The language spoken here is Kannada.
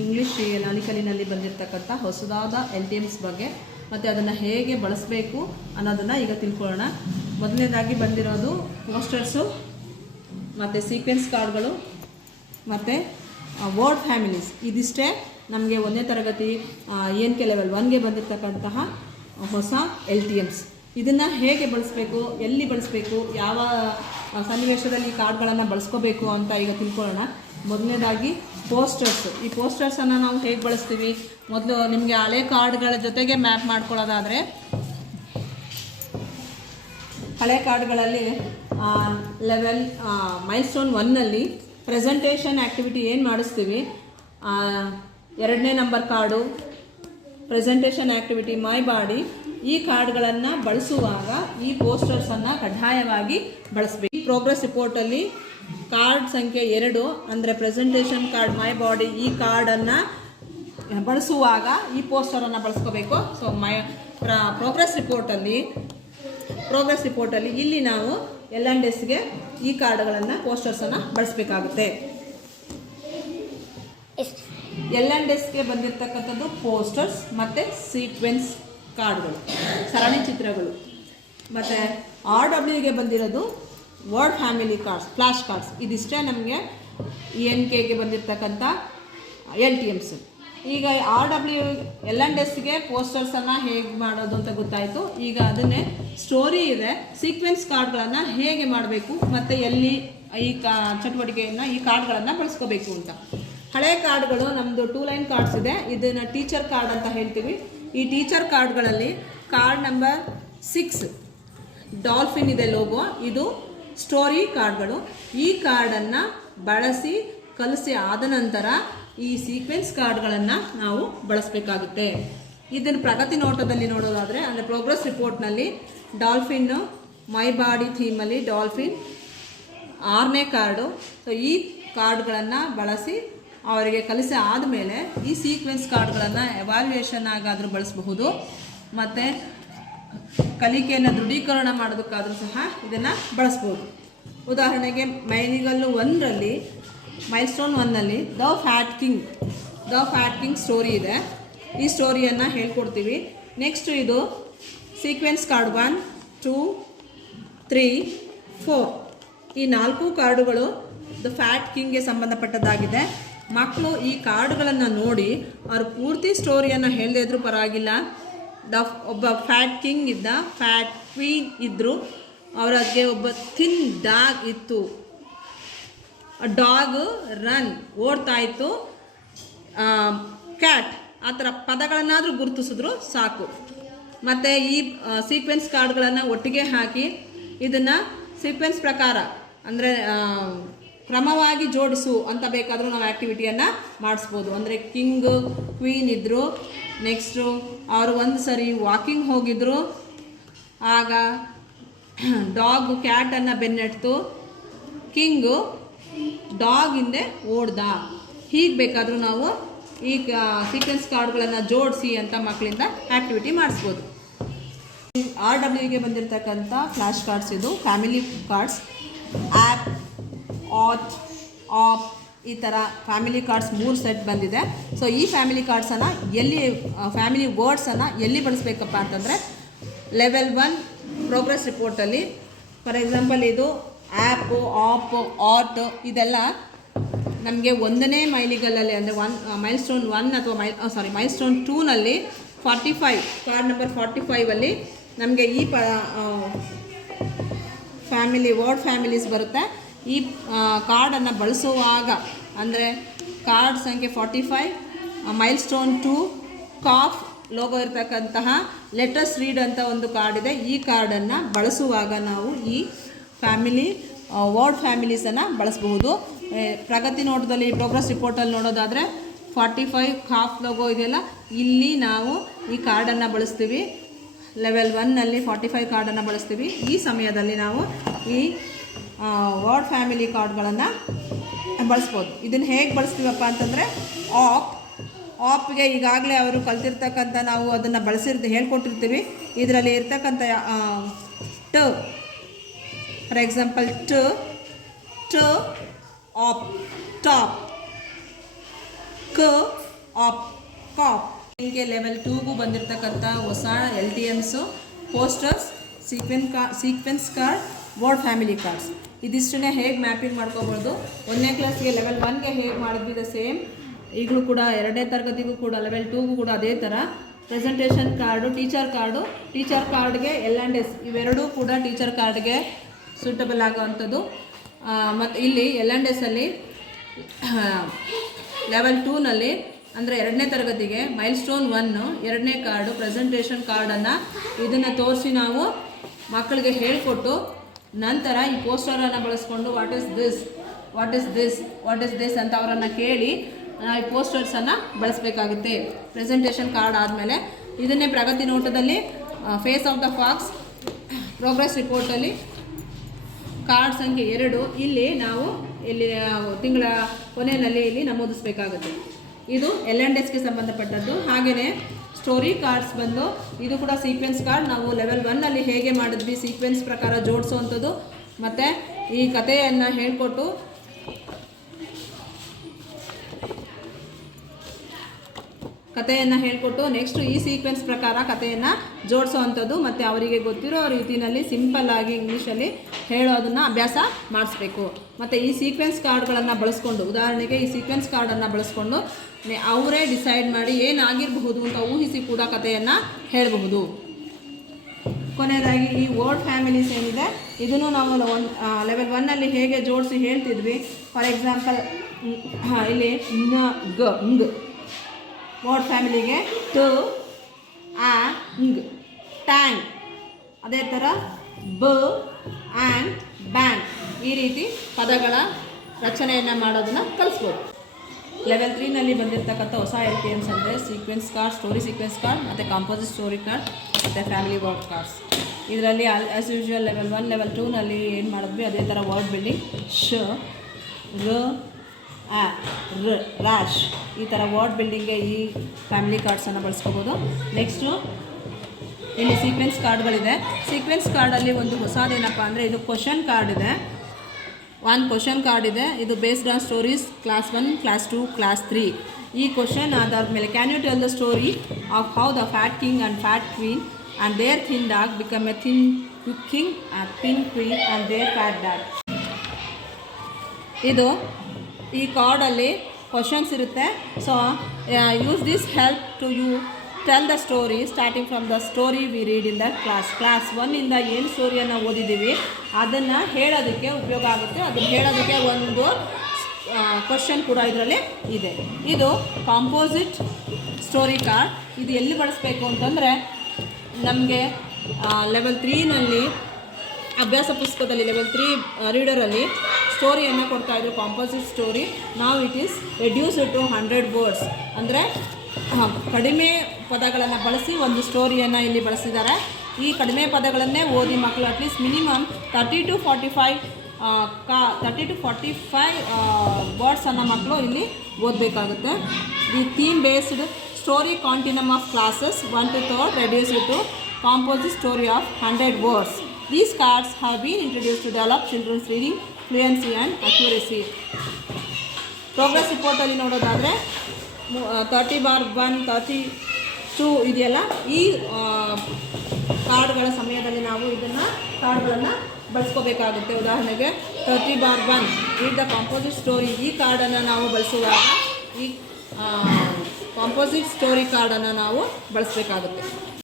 ಇಂಗ್ಲೀಷ್ ನಾಲಿಕಲಿನಲ್ಲಿ ಬಂದಿರತಕ್ಕಂಥ ಹೊಸದಾದ ಎಲ್ ಟಿ ಎಮ್ಸ್ ಬಗ್ಗೆ, ಮತ್ತು ಅದನ್ನು ಹೇಗೆ ಬಳಸಬೇಕು ಅನ್ನೋದನ್ನು ಈಗ ತಿಳ್ಕೊಳ್ಳೋಣ. ಮೊದಲನೇದಾಗಿ ಬಂದಿರೋದು ಪೋಸ್ಟರ್ಸು ಮತ್ತು ಸೀಕ್ವೆನ್ಸ್ ಕಾರ್ಡ್ಗಳು ಮತ್ತು ವರ್ಡ್ ಫ್ಯಾಮಿಲೀಸ್ ಇದಿಷ್ಟೇ ನಮಗೆ ಒಂದನೇ ತರಗತಿ ಎನ್ ಕೆ ಲೆವೆಲ್ ಒನ್ಗೆ ಬಂದಿರತಕ್ಕಂತಹ ಹೊಸ ಎಲ್ ಟಿ ಎಮ್ಸ್ ಇದನ್ನು ಹೇಗೆ ಬಳಸಬೇಕು, ಎಲ್ಲಿ ಬಳಸಬೇಕು, ಯಾವ ಸನ್ನಿವೇಶದಲ್ಲಿ ಕಾರ್ಡ್ಗಳನ್ನು ಬಳಸ್ಕೋಬೇಕು ಅಂತ ಈಗ ತಿಳ್ಕೊಳ್ಳೋಣ. ಮೊದಲನೇದಾಗಿ ಪೋಸ್ಟರ್ಸ್ ಈ ಪೋಸ್ಟರ್ಸನ್ನು ನಾವು ಹೇಗೆ ಬಳಸ್ತೀವಿ? ಮೊದಲು ನಿಮಗೆ ಹಳೆ ಕಾರ್ಡ್ಗಳ ಜೊತೆಗೆ ಮ್ಯಾಪ್ ಮಾಡ್ಕೊಳ್ಳೋದಾದರೆ, ಹಳೆ ಕಾರ್ಡ್ಗಳಲ್ಲಿ ಲೆವೆಲ್ ಮೈಲ್ಸ್ಟೋನ್ ಒನ್ನಲ್ಲಿ ಪ್ರೆಸೆಂಟೇಷನ್ ಆ್ಯಕ್ಟಿವಿಟಿ ಏನು ಮಾಡಿಸ್ತೀವಿ? ಎರಡನೇ number card presentation activity my body ಈ ಕಾರ್ಡ್ಗಳನ್ನು ಬಳಸುವಾಗ ಈ ಪೋಸ್ಟರ್ಸನ್ನು ಕಡ್ಡಾಯವಾಗಿ ಬಳಸಬೇಕು. ಈ ಪ್ರೋಗ್ರೆಸ್ ರಿಪೋರ್ಟಲ್ಲಿ ಕಾರ್ಡ್ ಸಂಖ್ಯೆ ಎರಡು ಅಂದರೆ ಪ್ರೆಸೆಂಟೇಷನ್ ಕಾರ್ಡ್ ಮೈ ಬಾಡಿ ಈ ಕಾರ್ಡನ್ನು ಬಳಸುವಾಗ ಈ ಪೋಸ್ಟರನ್ನು ಬಳಸ್ಕೋಬೇಕು. ಸೊ ಮೈ ಪ್ರೋಗ್ರೆಸ್ ರಿಪೋರ್ಟಲ್ಲಿ ಪ್ರೋಗ್ರೆಸ್ ರಿಪೋರ್ಟಲ್ಲಿ ಇಲ್ಲಿ ನಾವು ಎಲ್ ಆ್ಯಂಡ್ ಎಸ್ಗೆ ಈ ಕಾರ್ಡ್ಗಳನ್ನು ಪೋಸ್ಟರ್ಸನ್ನು ಬಳಸಬೇಕಾಗುತ್ತೆ. ಎಲ್ ಆ್ಯಂಡ್ ಎಸ್ಗೆ ಬಂದಿರತಕ್ಕಂಥದ್ದು ಪೋಸ್ಟರ್ಸ್ ಮತ್ತು ಸೀಕ್ವೆನ್ಸ್ ಕಾರ್ಡ್ಗಳು ಸರಣಿ ಚಿತ್ರಗಳು. ಮತ್ತು ಆರ್ ಡಬ್ಲ್ಯೂಗೆ ಬಂದಿರೋದು word family cards flash cards ಇದಿಷ್ಟೇ ನಮಗೆ ಎನ್ ಕೆಗೆ ಬಂದಿರತಕ್ಕಂಥ ಎಲ್ ಟಿ ಎಮ್ಸ್ ಈಗ ಆರ್ ಡಬ್ಲ್ಯೂ ಎಲ್ ಎನ್ ಎಸ್ಗೆ ಪೋಸ್ಟರ್ಸನ್ನು ಹೇಗೆ ಮಾಡೋದು ಅಂತ ಗೊತ್ತಾಯಿತು. ಈಗ ಅದನ್ನೇ ಸ್ಟೋರಿ ಇದೆ ಸೀಕ್ವೆನ್ಸ್ ಕಾರ್ಡ್ಗಳನ್ನು ಹೇಗೆ ಮಾಡಬೇಕು, ಮತ್ತು ಎಲ್ಲಿ ಈ ಕಾ, ಚಟುವಟಿಕೆಯನ್ನು ಈ ಕಾರ್ಡ್ಗಳನ್ನು ಬಳಸ್ಕೋಬೇಕು ಅಂತ. ಹಳೆ ಕಾರ್ಡ್ಗಳು ನಮ್ಮದು ಟೂ ಲೈನ್ ಕಾರ್ಡ್ಸ್ ಇದೆ. ಇದನ್ನು ಟೀಚರ್ ಕಾರ್ಡ್ ಅಂತ ಹೇಳ್ತೀವಿ. ಈ ಟೀಚರ್ ಕಾರ್ಡ್ಗಳಲ್ಲಿ ಕಾರ್ಡ್ ನಂಬರ್ ಸಿಕ್ಸ್ ಡಾಲ್ಫಿನ್ ಇದೆ ಲೋಗೋ ಇದು ಸ್ಟೋರಿ ಕಾರ್ಡ್ಗಳು ಈ ಕಾರ್ಡನ್ನು ಬಳಸಿ, ಕಲಿಸಿ ಆದ ನಂತರ ಈ ಸೀಕ್ವೆನ್ಸ್ ಕಾರ್ಡ್ಗಳನ್ನು ನಾವು ಬಳಸಬೇಕಾಗುತ್ತೆ. ಇದನ್ನು ಪ್ರಗತಿ ನೋಟದಲ್ಲಿ ನೋಡೋದಾದರೆ, ಅಂದರೆ ಪ್ರೋಗ್ರೆಸ್ ರಿಪೋರ್ಟ್ನಲ್ಲಿ ಡಾಲ್ಫಿನ್ನು ಮೈ ಬಾಡಿ ಥೀಮಲ್ಲಿ ಡಾಲ್ಫಿನ್ ಆರನೇ ಕಾರ್ಡು. ಸೊ ಈ ಕಾರ್ಡ್ಗಳನ್ನು ಬಳಸಿ ಅವರಿಗೆ ಕಲಿಸಿ ಆದಮೇಲೆ ಈ ಸೀಕ್ವೆನ್ಸ್ ಕಾರ್ಡ್ಗಳನ್ನು ಎವಾಲ್ಯೂಯೇಷನ್ ಆಗಾದರೂ ಬಳಸಬಹುದು. ಮತ್ತು ಕಲಿಕೆಯನ್ನು ದೃಢೀಕರಣ ಮಾಡೋದಕ್ಕಾದರೂ ಸಹ ಇದನ್ನು ಬಳಸ್ಬೋದು. ಉದಾಹರಣೆಗೆ ಮೈಲಿಗಲ್ಲು ಒನ್ರಲ್ಲಿ ಮೈಲ್ಸ್ಟೋನ್ ಒನ್ನಲ್ಲಿ the fat king, the fat king story ಇದೆ. ಈ ಸ್ಟೋರಿಯನ್ನು ಹೇಳ್ಕೊಡ್ತೀವಿ. ನೆಕ್ಸ್ಟ್ ಇದು sequence card one, two, three, four. ಈ ನಾಲ್ಕು ಕಾರ್ಡುಗಳು ದ ಫ್ಯಾಟ್ ಕಿಂಗ್ಗೆ ಸಂಬಂಧಪಟ್ಟದ್ದಾಗಿದೆ. ಮಕ್ಕಳು ಈ ಕಾರ್ಡ್ಗಳನ್ನು ನೋಡಿ ಅವರು ಪೂರ್ತಿ ಸ್ಟೋರಿಯನ್ನು ಹೇಳದೇ ಇದ್ರೂ ಪರವಾಗಿಲ್ಲ. ದ ಒಬ್ಬ ಫ್ಯಾಟ್ ಕಿಂಗ್ ಇದ್ದ, ಫ್ಯಾಟ್ ಕ್ವೀನ್ ಇದ್ದರು ಅವರಿಗೆ ಒಬ್ಬ ಥಿನ್ ಡಾಗ್ ಇತ್ತು. ಡಾಗ್ ರನ್, ಓಡ್ತಾ ಇತ್ತು. ಕ್ಯಾಟ್, ಆ ಥರ ಪದಗಳನ್ನಾದರೂ ಗುರುತಿಸಿದ್ರು ಸಾಕು. ಮತ್ತು ಈ ಸೀಕ್ವೆನ್ಸ್ ಕಾರ್ಡ್ಗಳನ್ನು ಒಟ್ಟಿಗೆ ಹಾಕಿ ಇದನ್ನು ಸೀಕ್ವೆನ್ಸ್ ಪ್ರಕಾರ, ಅಂದರೆ ಕ್ರಮವಾಗಿ ಜೋಡಿಸು ಅಂತ ಬೇಕಾದರೂ ನಾವು ಆ್ಯಕ್ಟಿವಿಟಿಯನ್ನು ಮಾಡಿಸ್ಬೋದು. ಅಂದರೆ ಕಿಂಗ್, ಕ್ವೀನ್ ಇದ್ದರು ನೆಕ್ಸ್ಟು ಅವರು ಒಂದು ಸರಿ ವಾಕಿಂಗ್ ಹೋಗಿದ್ರು, ಆಗ ಡಾಗ್ ಕ್ಯಾಟನ್ನು ಬೆನ್ನೆಟ್ತು ಕಿಂಗು ಡಾಗ್ ಹಿಂದೆ ಓಡ್ದ. ಹೀಗೆ ಬೇಕಾದರೂ ನಾವು ಈ ಸೀಕ್ವೆನ್ಸ್ ಕಾರ್ಡ್ಗಳನ್ನು ಜೋಡಿಸಿ ಅಂತ ಮಕ್ಕಳಿಂದ ಆ್ಯಕ್ಟಿವಿಟಿ ಮಾಡಿಸ್ಬೋದು. ಆರ್ ಡಬ್ಲ್ಯೂಗೆ ಬಂದಿರತಕ್ಕಂಥ ಫ್ಲ್ಯಾಶ್ ಕಾರ್ಡ್ಸ್ ಇದು family cards ap at op ಈ ಥರ ಫ್ಯಾಮಿಲಿ ಕಾರ್ಡ್ಸ್ ಮೂರು ಸೆಟ್ ಬಂದಿದೆ. ಸೊ ಈ ಫ್ಯಾಮಿಲಿ ಕಾರ್ಡ್ಸನ್ನು ಎಲ್ಲಿ ಫ್ಯಾಮಿಲಿ ವರ್ಡ್ಸನ್ನು ಎಲ್ಲಿ ಬಳಸಬೇಕಪ್ಪ ಅಂತಂದರೆ ಲೆವೆಲ್ ಒನ್ ಪ್ರೋಗ್ರೆಸ್ ರಿಪೋರ್ಟಲ್ಲಿ ಫಾರ್ ಎಕ್ಸಾಂಪಲ್ ಇದು ಆ್ಯಪು ಆಪ್ ಆಟ್ ಇದೆಲ್ಲ ನಮಗೆ ಒಂದನೇ ಮೈಲಿಗಲ್ಲಲ್ಲಿ ಅಂದರೆ ಒನ್ ಮೈಲ್ ಸ್ಟೋನ್ ಒನ್ ಅಥವಾ mile sorry milestone ಟೂನಲ್ಲಿ forty five card number forty ಫೈವಲ್ಲಿ ನಮಗೆ ಈ ಪ ಫ್ಯಾಮಿಲಿ ವರ್ಡ್ ಫ್ಯಾಮಿಲೀಸ್ ಬರುತ್ತೆ. ಈ ಕಾರ್ಡನ್ನು ಬಳಸುವಾಗ, ಅಂದರೆ ಕಾರ್ಡ್ ಸಂಖ್ಯೆ forty five milestone two ಕಾಫ್ ಲೋಗೋ ಇರತಕ್ಕಂತಹ ಲೆಟರ್ಸ್ ರೀಡ್ ಅಂತ ಒಂದು ಕಾರ್ಡ್ ಇದೆ. ಈ ಕಾರ್ಡನ್ನು ಬಳಸುವಾಗ ನಾವು ಈ ಫ್ಯಾಮಿಲಿ ವರ್ಡ್ ಫ್ಯಾಮಿಲೀಸನ್ನು ಬಳಸಬಹುದು. ಪ್ರಗತಿ ನೋಟದಲ್ಲಿ ಪ್ರೋಗ್ರೆಸ್ ರಿಪೋರ್ಟಲ್ಲಿ ನೋಡೋದಾದರೆ ಫಾರ್ಟಿ ಫೈವ್ ಕಾಫ್ ಲೋಗೋ ಇದೆಯಲ್ಲ, ಇಲ್ಲಿ ನಾವು ಈ ಕಾರ್ಡನ್ನು ಬಳಸ್ತೀವಿ. ಲೆವೆಲ್ ಒನ್ನಲ್ಲಿ ಫಾರ್ಟಿ ಫೈವ್ ಕಾರ್ಡನ್ನು ಬಳಸ್ತೀವಿ. ಈ ಸಮಯದಲ್ಲಿ ನಾವು ಈ ವರ್ಡ್ ಫ್ಯಾಮಿಲಿ ಕಾರ್ಡ್ಗಳನ್ನು ಬಳಸ್ಬೋದು. ಇದನ್ನು ಹೇಗೆ ಬಳಸ್ತೀವಪ್ಪ ಅಂತಂದರೆ ಆಪ್ ಆಪ್ಗೆ ಈಗಾಗಲೇ ಅವರು ಕಲ್ತಿರ್ತಕ್ಕಂಥ ನಾವು ಅದನ್ನು ಬಳಸಿರ್ದು ಹೇಳ್ಕೊಟ್ಟಿರ್ತೀವಿ. ಇದರಲ್ಲಿ ಇರ್ತಕ್ಕಂಥ ಟ ಫಾರ್ ಎಕ್ಸಾಂಪಲ್ ಟ ಟ ಆಪ್ ಟಾಪ್ ಕ ಆಪ್ ಕಾಪ್ ಹೀಗೆ ಲೆವೆಲ್ ಟೂಗೂ ಬಂದಿರತಕ್ಕಂಥ ಹೊಸ L T Ms posters sequence ಕಾ sequence card word family cards ಇದಿಷ್ಟನ್ನೇ ಹೇಗೆ ಮ್ಯಾಪಿಂಗ್ ಮಾಡ್ಕೋಬೋದು? ಒಂದನೇ ಕ್ಲಾಸ್ಗೆ ಲೆವೆಲ್ ಒನ್ಗೆ ಹೇಗೆ ಮಾಡಿದ್ವಿ ಸೇಮ್ ಈಗಲೂ ಕೂಡ ಎರಡನೇ ತರಗತಿಗೂ ಕೂಡ ಲೆವೆಲ್ ಟೂಗೂ ಕೂಡ ಅದೇ ಥರ presentation card teacher card teacher ಕಾರ್ಡ್ಗೆ ಎಲ್ ಆ್ಯಂಡ್ ಎಸ್ ಇವೆರಡೂ ಕೂಡ ಟೀಚರ್ ಕಾರ್ಡ್ಗೆ ಸೂಟಬಲ್ ಆಗೋವಂಥದ್ದು. ಮತ್ತು ಇಲ್ಲಿ ಎಲ್ ಆ್ಯಂಡ್ ಎಸ್ಸಲ್ಲಿ ಲೆವೆಲ್ ಟೂನಲ್ಲಿ ಅಂದರೆ ಎರಡನೇ ತರಗತಿಗೆ ಮೈಲ್ ಸ್ಟೋನ್ ಒನ್ನು ಎರಡನೇ ಕಾರ್ಡು ಪ್ರೆಸೆಂಟೇಷನ್ ಕಾರ್ಡನ್ನು ಇದನ್ನು ತೋರಿಸಿ ನಾವು ಮಕ್ಕಳಿಗೆ ಹೇಳಿಕೊಟ್ಟು ನಂತರ ಈ ಪೋಸ್ಟರನ್ನು ಬಳಸ್ಕೊಂಡು what is this what is this what is this ಅಂತ ಅವರನ್ನು ಕೇಳಿ ಈ ಪೋಸ್ಟರ್ಸನ್ನು ಬಳಸಬೇಕಾಗುತ್ತೆ. ಪ್ರೆಸೆಂಟೇಷನ್ ಕಾರ್ಡ್ ಆದಮೇಲೆ ಇದನ್ನೇ ಪ್ರಗತಿ ನೋಟದಲ್ಲಿ face of the fox progress ರಿಪೋರ್ಟಲ್ಲಿ card ಸಂಖ್ಯೆ ಎರಡು ಇಲ್ಲಿ ನಾವು ಇಲ್ಲಿ ತಿಂಗಳ ಕೊನೆಯಲ್ಲಿ ಇಲ್ಲಿ ನಮೂದಿಸಬೇಕಾಗುತ್ತೆ. ಇದು ಎಲ್ ಎನ್ ಎಸ್ಗೆ ಸಂಬಂಧಪಟ್ಟದ್ದು. ಹಾಗೆಯೇ ಸ್ಟೋರಿ ಕಾರ್ಡ್ಸ್ ಬಂದು, ಇದು ಕೂಡ ಸೀಕ್ವೆನ್ಸ್ ಕಾರ್ಡ್ ನಾವು ಲೆವೆಲ್ ಒನ್ನಲ್ಲಿ ಹೇಗೆ ಮಾಡಿದ್ವಿ ಸೀಕ್ವೆನ್ಸ್ ಪ್ರಕಾರ ಜೋಡಿಸುವಂಥದ್ದು ಮತ್ತು ಈ ಕಥೆಯನ್ನು ಹೇಳಿಕೊಟ್ಟು ಕಥೆಯನ್ನು ಹೇಳಿಕೊಟ್ಟು ನೆಕ್ಸ್ಟ್ ಈ ಸೀಕ್ವೆನ್ಸ್ ಪ್ರಕಾರ ಕಥೆಯನ್ನು ಜೋಡಿಸೋವಂಥದ್ದು ಮತ್ತು ಅವರಿಗೆ ಗೊತ್ತಿರೋ ರೀತಿಯಲ್ಲಿ ಸಿಂಪಲ್ ಆಗಿ ಇಂಗ್ಲೀಷಲ್ಲಿ ಹೇಳೋದನ್ನು ಅಭ್ಯಾಸ ಮಾಡಿಸ್ಬೇಕು. ಮತ್ತು ಈ ಸೀಕ್ವೆನ್ಸ್ ಕಾರ್ಡ್ಗಳನ್ನು ಬಳಸ್ಕೊಂಡು, ಉದಾಹರಣೆಗೆ ಈ ಸೀಕ್ವೆನ್ಸ್ ಕಾರ್ಡನ್ನು ಬಳಸ್ಕೊಂಡು ಅವರೇ ಡಿಸೈಡ್ ಮಾಡಿ ಏನಾಗಿರಬಹುದು ಅಂತ ಊಹಿಸಿ ಕೂಡ ಕಥೆಯನ್ನು ಹೇಳಬಹುದು. ಕೊನೆಯದಾಗಿ ಈ ವರ್ಡ್ ಫ್ಯಾಮಿಲೀಸ್ ಏನಿದೆ, ಇದನ್ನು ನಾವು ಒನ್ ಲೆವೆಲ್ ಒನ್ನಲ್ಲಿ ಹೇಗೆ ಜೋಡಿಸಿ ಹೇಳ್ತಿದ್ವಿ? ಫಾರ್ ಎಕ್ಸಾಂಪಲ್ ಇಲ್ಲಿ ಗಂಗ್ ವರ್ಡ್ ಫ್ಯಾಮಿಲಿಗೆ ಟು ಆ ಇಂಗ್ ಟ್ಯಾಂಗ್ ಅದೇ ಥರ ಬ ಆ್ಯಂಡ್ ಬ್ಯಾಂಗ್ ಈ ರೀತಿ ಪದಗಳ ರಚನೆಯನ್ನು ಮಾಡೋದನ್ನು ಕಲಿಸ್ಬೋದು. ಲೆವೆಲ್ ತ್ರೀನಲ್ಲಿ ಬಂದಿರತಕ್ಕಂಥ ಹೊಸ ಎಲ್ ಪಿ ಎಮ್ಸ್ ಅಂದರೆ sequence card story sequence card ಮತ್ತು ಕಾಂಪೋಸಿಟ್ ಸ್ಟೋರಿ ಕಾರ್ಡ್ ಮತ್ತು ಫ್ಯಾಮಿಲಿ ವರ್ಡ್ ಕಾರ್ಡ್ಸ್ ಇದರಲ್ಲಿ as usual level one level ಟೂನಲ್ಲಿ ಏನು ಮಾಡಿದ್ವಿ? ಅದೇ ಥರ ವರ್ಡ್ ಬಿಲ್ಡಿಂಗ್ ಶ, ರ ಆ, ರ ರ್ಯಾಶ್ ಈ ಥರ ವರ್ಡ್ ಬಿಲ್ಡಿಂಗ್ಗೆ ಈ ಫ್ಯಾಮಿಲಿ ಕಾರ್ಡ್ಸನ್ನು ಬಳಸ್ಕೋಬೋದು. ನೆಕ್ಸ್ಟು ಇಲ್ಲಿ ಸೀಕ್ವೆನ್ಸ್ ಕಾರ್ಡ್ಗಳಿದೆ ಸೀಕ್ವೆನ್ಸ್ ಕಾರ್ಡಲ್ಲಿ ಒಂದು ಹೊಸದೇನಪ್ಪ ಅಂದರೆ ಇದು ಕ್ವಶನ್ ಕಾರ್ಡ್ ಇದೆ. ಒಂದು ಕ್ವಶನ್ ಕಾರ್ಡ್ ಇದೆ. ಇದು based on stories class one class two class three ಈ ಕ್ವಶನ್ ಆಧಾರದ ಮೇಲೆ can you tell the story of how the fat king and fat queen and their thin dog become a thin king and thin queen and their fat dog ಇದು ಈ ಕಾರ್ಡಲ್ಲಿ ಕ್ವಶನ್ಸ್ ಇರುತ್ತೆ. So use this help to you tell the story starting from the story we read in the class class ಒನ್ನಿಂದ ಏನು ಸ್ಟೋರಿಯನ್ನು ಓದಿದ್ದೀವಿ. ಅದನ್ನು ಹೇಳೋದಕ್ಕೆ ಉಪಯೋಗ ಆಗುತ್ತೆ. ಅದನ್ನು ಹೇಳೋದಕ್ಕೆ ಒಂದು ಕ್ವಶನ್ ಕೂಡ ಇದರಲ್ಲಿ ಇದೆ. ಇದು ಕಾಂಪೋಸಿಟ್ ಸ್ಟೋರಿ ಕಾರ್ಡ್ ಇದು ಎಲ್ಲಿ ಬಳಸಬೇಕು ಅಂತಂದರೆ ನಮಗೆ ಲೆವೆಲ್ ತ್ರೀನಲ್ಲಿ ಅಭ್ಯಾಸ ಪುಸ್ತಕದಲ್ಲಿ ಲೆವೆಲ್ ತ್ರೀ ರೀಡರಲ್ಲಿ ಸ್ಟೋರಿಯನ್ನು ಕೊಡ್ತಾ ಇದ್ರು ಕಾಂಪೋಸಿಟ್ ಸ್ಟೋರಿ ನಾವು it is reduce to hundred words ಅಂದರೆ ಕಡಿಮೆ ಪದಗಳನ್ನು ಬಳಸಿ ಒಂದು ಸ್ಟೋರಿಯನ್ನು ಇಲ್ಲಿ ಬಳಸಿದ್ದಾರೆ. ಈ ಕಡಿಮೆ ಪದಗಳನ್ನೇ ಓದಿ ಮಕ್ಕಳು at least minimum thirty to forty five ಕಾ ತರ್ಟಿ ಟು ಫಾರ್ಟಿ ಫೈವ್ ವರ್ಡ್ಸನ್ನು ಮಕ್ಕಳು ಇಲ್ಲಿ ಓದಬೇಕಾಗುತ್ತೆ. The theme based story continuum of classes one two third reduce to composite story of hundred words these cards have been introduce to develop children's reading fluency and accuracy progress ರಿಪೋರ್ಟಲ್ಲಿ ನೋಡೋದಾದರೆ thirty bar one thirty two ಇದೆಯಲ್ಲ, ಈ ಕಾರ್ಡ್ಗಳ ಸಮಯದಲ್ಲಿ ನಾವು ಇದನ್ನು ಕಾರ್ಡ್ಗಳನ್ನು ಬಳಸ್ಕೋಬೇಕಾಗುತ್ತೆ. ಉದಾಹರಣೆಗೆ thirty bar one read the composite story ಈ ಕಾರ್ಡನ್ನು ನಾವು ಬಳಸುವಾಗ, ಈ ಕಾಂಪೋಸಿಟ್ ಸ್ಟೋರಿ ಕಾರ್ಡನ್ನು ನಾವು ಬಳಸಬೇಕಾಗುತ್ತೆ.